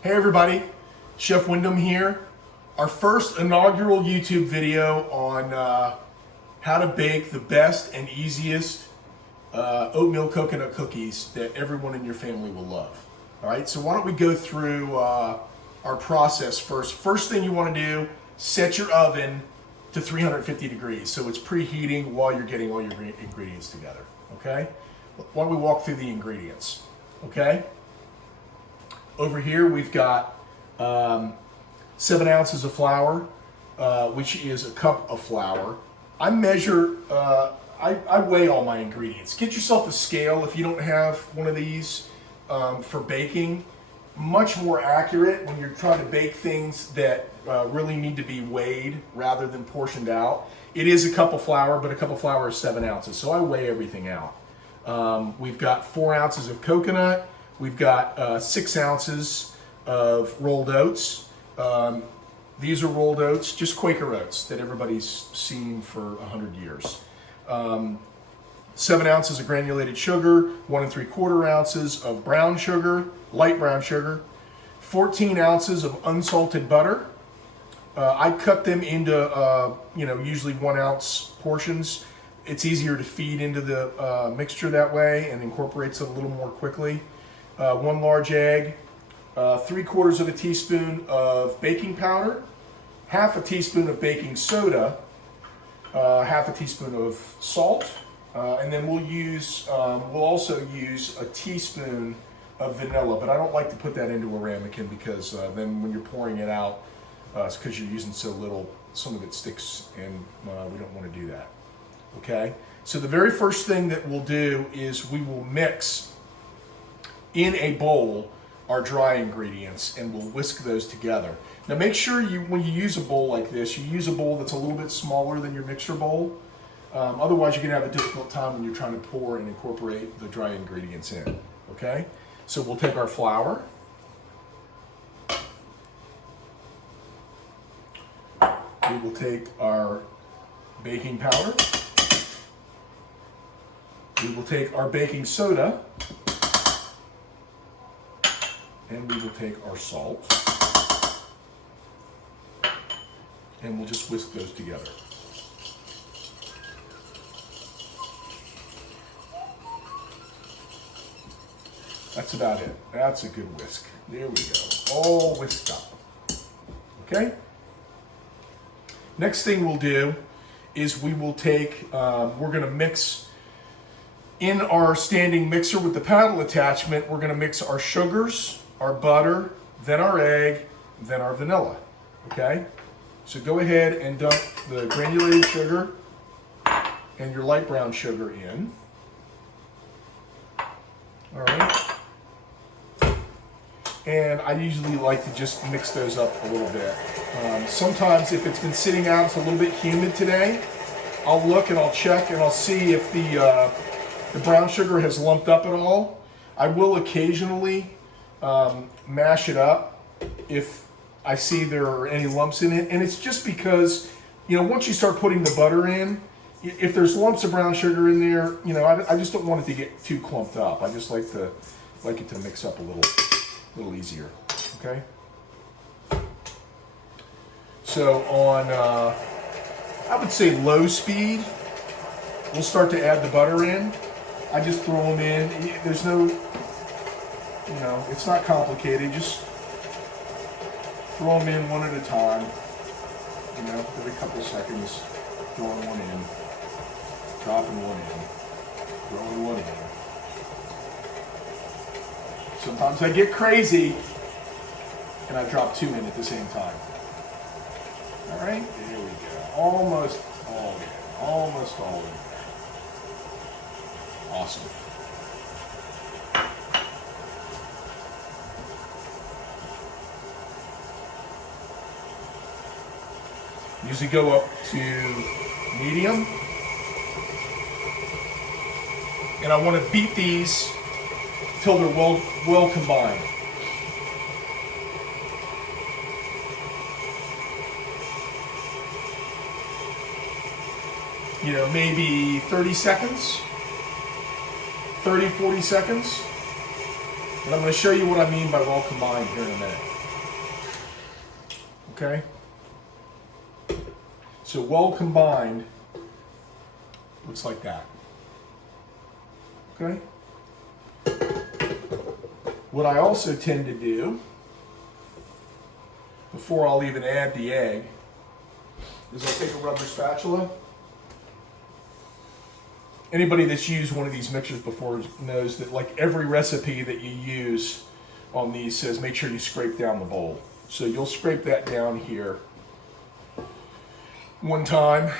Hey everybody, Chef Wyndham here. Our first inaugural YouTube video on how to bake the best and easiest oatmeal coconut cookies that everyone in your family will love. All right, so why don't we go through our process first. First thing you want to do, set your oven to 350 degrees so it's preheating while you're getting all your ingredients together, okay? Why don't we walk through the ingredients, okay? Over here we've got 7 ounces of flour, which is a cup of flour. I measure, I weigh all my ingredients. Get yourself a scale if you don't have one of these for baking. Much more accurate when you're trying to bake things that really need to be weighed rather than portioned out. It is a cup of flour, but a cup of flour is 7 ounces, so I weigh everything out. We've got 4 ounces of coconut. We've got 6 ounces of rolled oats. These are rolled oats, just Quaker oats that everybody's seen for 100 years. 7 ounces of granulated sugar, 1 3/4 ounces of brown sugar, light brown sugar, 14 ounces of unsalted butter. I cut them into, usually 1 ounce portions. It's easier to feed into the mixture that way and incorporates it a little more quickly. 1 large egg, 3/4 of a teaspoon of baking powder, half a teaspoon of baking soda, half a teaspoon of salt, and then we'll also use a teaspoon of vanilla, but I don't like to put that into a ramekin because then when you're pouring it out, it's because you're using so little, some of it sticks, and we don't want to do that. Okay, so the very first thing that we'll do is we will mix in a bowl our dry ingredients, and we'll whisk those together. Now make sure when you use a bowl like this, you use a bowl that's a little bit smaller than your mixer bowl. Otherwise you're gonna have a difficult time when you're trying to pour and incorporate the dry ingredients in, okay? So we'll take our flour. We will take our baking powder. We will take our baking soda. And we will take our salt, and we'll just whisk those together. That's about it. That's a good whisk. There we go. All whisked up. Okay? Next thing we'll do is we will take, we're going to mix in our standing mixer with the paddle attachment. We're going to mix our sugars, our butter, then our egg, then our vanilla, okay? So go ahead and dump the granulated sugar and your light brown sugar in. All right. And I usually like to just mix those up a little bit. Sometimes if it's been sitting out, it's a little bit humid today, I'll look and I'll check and I'll see if the brown sugar has lumped up at all. I will occasionally mash it up if I see there are any lumps in it, and it's just because, once you start putting the butter in, if there's lumps of brown sugar in there, I just don't want it to get too clumped up. I just like it to mix up a little easier. Okay. So on, I would say low speed, we'll start to add the butter in. I just throw them in. There's no, it's not complicated. Just throw them in one at a time. Every couple seconds, throwing one in, dropping one in, throwing one in. Sometimes I get crazy and I drop 2 in at the same time. All right, there we go. Almost all in. Almost all in. Awesome. Usually go up to medium. And I want to beat these till they're well combined. Maybe 30 seconds. 30, 40 seconds. And I'm going to show you what I mean by well combined here in a minute. Okay? So well combined looks like that. Okay? What I also tend to do, before I'll even add the egg, is I'll take a rubber spatula. Anybody that's used one of these mixers before knows that like every recipe that you use on these says make sure you scrape down the bowl. So you'll scrape that down here one time.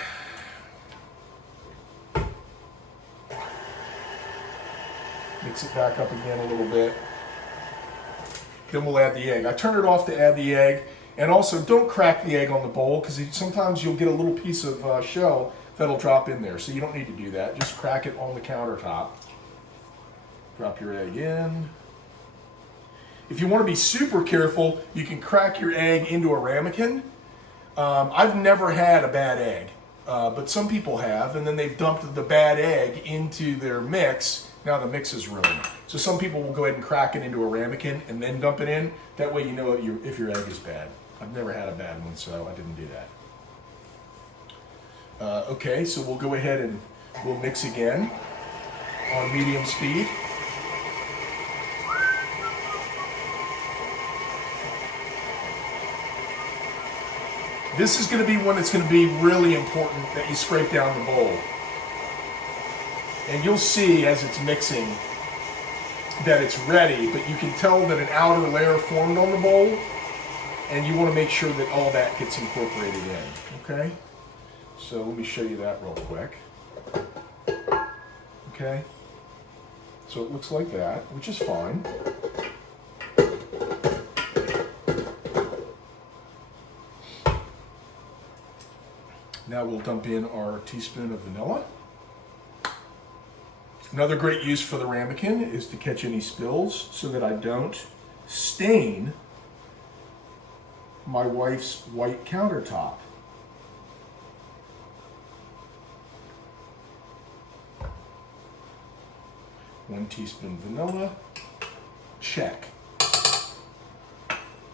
Mix it back up again a little bit. Then we'll add the egg. I turn it off to add the egg. And also don't crack the egg on the bowl because sometimes you'll get a little piece of shell that'll drop in there. So you don't need to do that. Just crack it on the countertop. Drop your egg in. If you want to be super careful, you can crack your egg into a ramekin. I've never had a bad egg, but some people have, and then they've dumped the bad egg into their mix. Now the mix is ruined. So some people will go ahead and crack it into a ramekin and then dump it in. That way you know if your egg is bad. I've never had a bad one, so I didn't do that. Okay, so we'll go ahead and we'll mix again on medium speed. This is going to be one that's going to be really important that you scrape down the bowl. And you'll see as it's mixing that it's ready, but you can tell that an outer layer formed on the bowl, and you want to make sure that all that gets incorporated in, okay? So let me show you that real quick. Okay? So it looks like that, which is fine. Now we'll dump in our teaspoon of vanilla. Another great use for the ramekin is to catch any spills so that I don't stain my wife's white countertop. One teaspoon vanilla, check.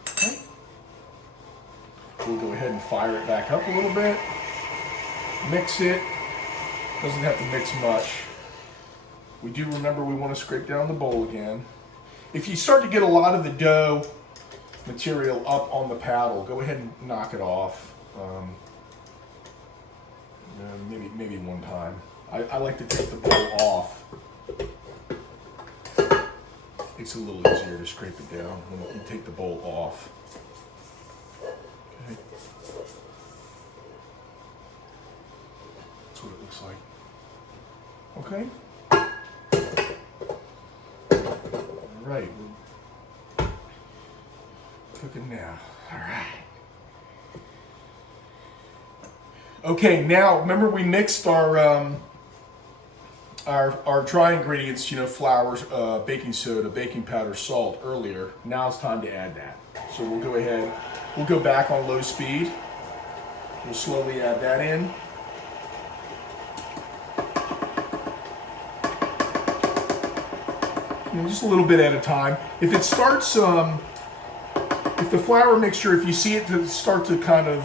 Okay. We'll go ahead and fire it back up a little bit. Mix it. Doesn't have to mix much. We do remember we want to scrape down the bowl again. If you start to get a lot of the dough material up on the paddle, go ahead and knock it off. Maybe one time. I like to take the bowl off. It's a little easier to scrape it down when you take the bowl off. Okay. That's what it looks like. Okay. All right. We're cooking now. All right. Okay, now remember we mixed our dry ingredients, flour, baking soda, baking powder, salt earlier. Now it's time to add that. So we'll go ahead, we'll go back on low speed. We'll slowly add that in. Just a little bit at a time. If it starts, if the flour mixture, if you see it to start to kind of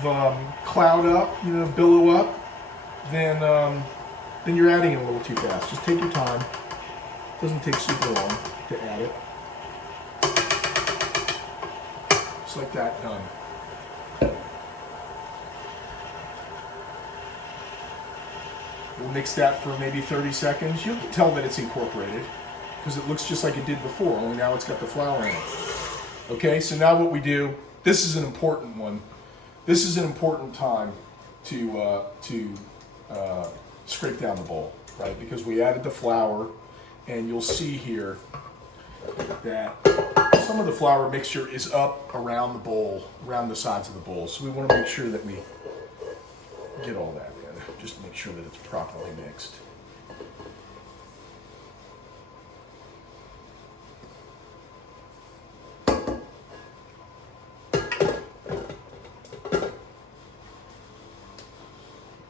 cloud up, billow up, then you're adding it a little too fast. Just take your time. It doesn't take super long to add it. Just like that, done. We'll mix that for maybe 30 seconds. You can tell that it's incorporated because it looks just like it did before, only now it's got the flour in it. Okay, so now what we do, this is an important one. This is an important time to scrape down the bowl, right? Because we added the flour, and you'll see here that some of the flour mixture is up around the bowl, around the sides of the bowl. So we want to make sure that we get all that in, just to make sure that it's properly mixed.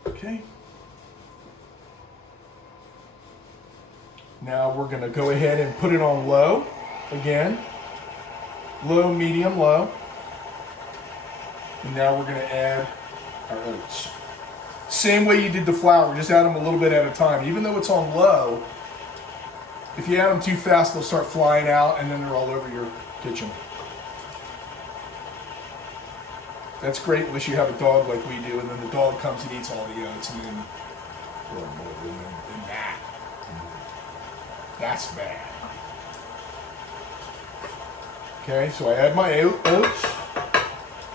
Okay. Now we're going to go ahead and put it on low again. Low, medium, low. And now we're going to add our oats. Same way you did the flour, just add them a little bit at a time. Even though it's on low, if you add them too fast, they'll start flying out and then they're all over your kitchen. That's great unless you have a dog like we do, and then the dog comes and eats all the oats, and then that. That's bad. Okay, so I add my oats.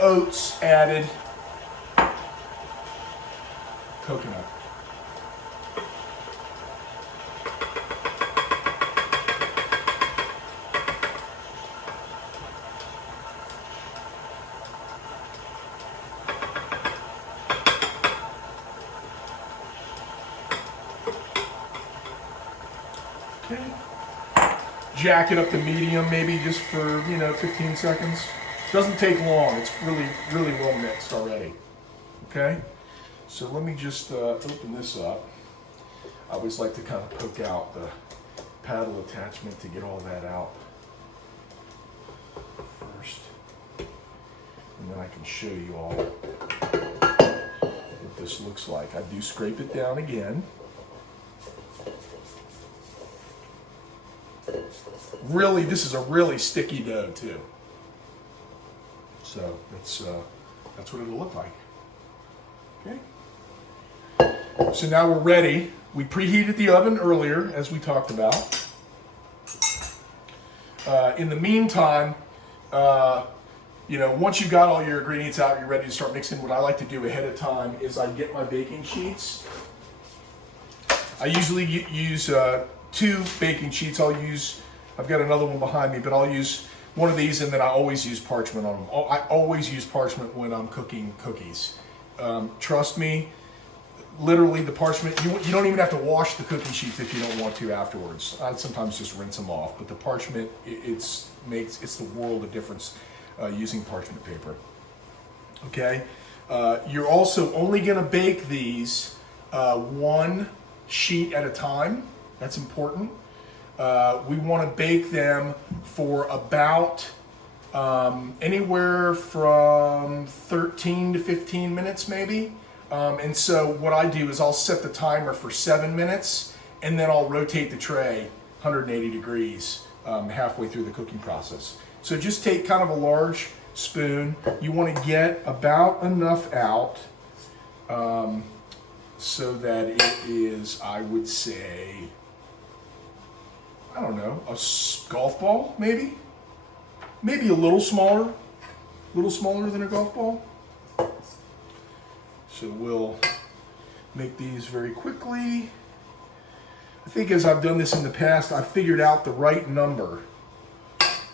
Oats added. Coconut. Okay. Jack it up to medium maybe just for, 15 seconds. Doesn't take long. It's really, really well mixed already. Okay? So let me just open this up. I always like to kind of poke out the paddle attachment to get all that out first. And then I can show you all what this looks like. I do scrape it down again. Really, this is a really sticky dough too. So that's what it'll look like. Okay. So now we're ready. We preheated the oven earlier, as we talked about. In the meantime, once you got all your ingredients out, you're ready to start mixing. What I like to do ahead of time is I get my baking sheets. I usually use 2 baking sheets. I've got another one behind me, but I'll use one of these, and then I always use parchment on them. I always use parchment when I'm cooking cookies. Trust me, literally the parchment, you don't even have to wash the cookie sheets if you don't want to afterwards. I sometimes just rinse them off, but the parchment, it's the world of difference using parchment paper. Okay, you're also only going to bake these 1 sheet at a time. That's important. We want to bake them for about anywhere from 13 to 15 minutes maybe. And so what I do is I'll set the timer for 7 minutes, and then I'll rotate the tray 180 degrees halfway through the cooking process. So just take kind of a large spoon. You want to get about enough out so that it is, I would say, I don't know, a golf ball maybe? Maybe a little smaller than a golf ball. So we'll make these very quickly. I think as I've done this in the past, I figured out the right number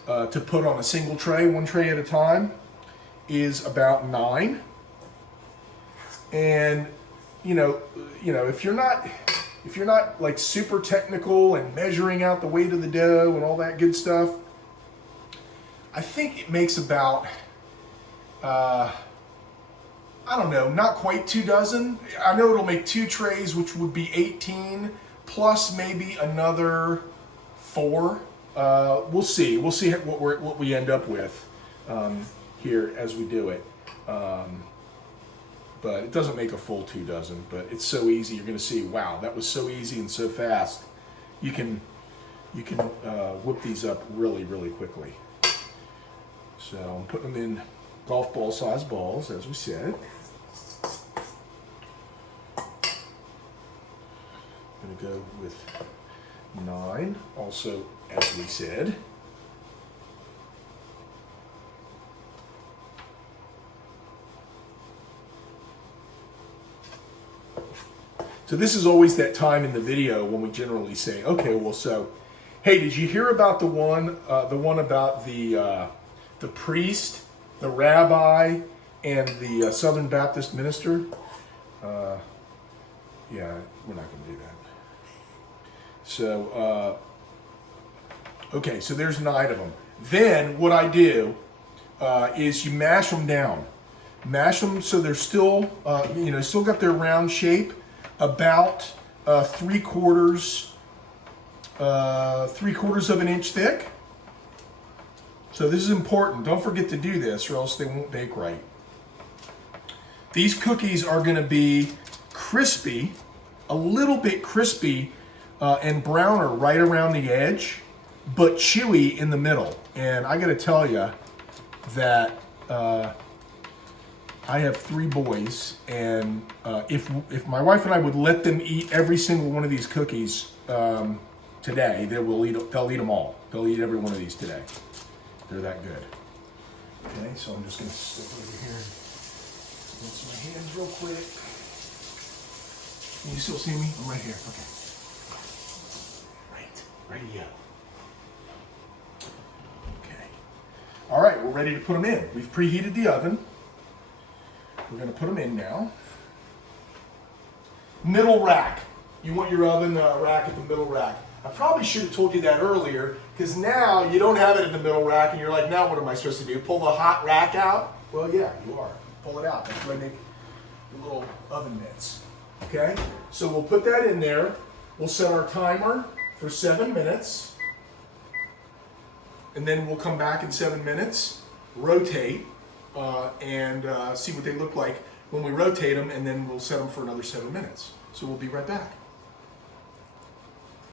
to put on a single tray, 1 tray at a time, is about 9. And if you're not like super technical and measuring out the weight of the dough and all that good stuff, I think it makes about I don't know, not quite 2 dozen. I know it'll make 2 trays, which would be 18, plus maybe another 4. We'll see. We'll see what we end up with here as we do it. But it doesn't make a full 2 dozen. But it's so easy. You're going to see, wow, that was so easy and so fast. You can whip these up really, really quickly. So I'm putting them in golf ball size balls, as we said. I'm going to go with 9, also as we said. So this is always that time in the video when we generally say, okay, well, so, hey, did you hear about the one about the priest, the rabbi, and the Southern Baptist minister? Yeah, we're not going to do that. So, okay, so there's 9 of them. Then what I do is you mash them down. Mash them so they're still, still got their round shape, about 3/4 of an inch thick. So this is important. Don't forget to do this or else they won't bake right. These cookies are gonna be crispy, a little bit crispy and browner right around the edge, but chewy in the middle. And I gotta tell you that I have 3 boys, and if my wife and I would let them eat every single one of these cookies today, they'll eat them all. They'll eat every one of these today. They're that good. Okay, so I'm just gonna step over here and rinse my hands real quick. Can you still see me? I'm right here. Okay. Right. Ready to go. Okay. All right, we're ready to put them in. We've preheated the oven. We're gonna put them in now. Middle rack. You want your oven rack at the middle rack. I probably should have told you that earlier, because now you don't have it in the middle rack and you're like, now what am I supposed to do? Pull the hot rack out? Well, yeah, you are. Pull it out. That's why I make little oven mitts. Okay? So we'll put that in there. We'll set our timer for 7 minutes. And then we'll come back in 7 minutes, rotate, and see what they look like when we rotate them, and then we'll set them for another 7 minutes. So we'll be right back.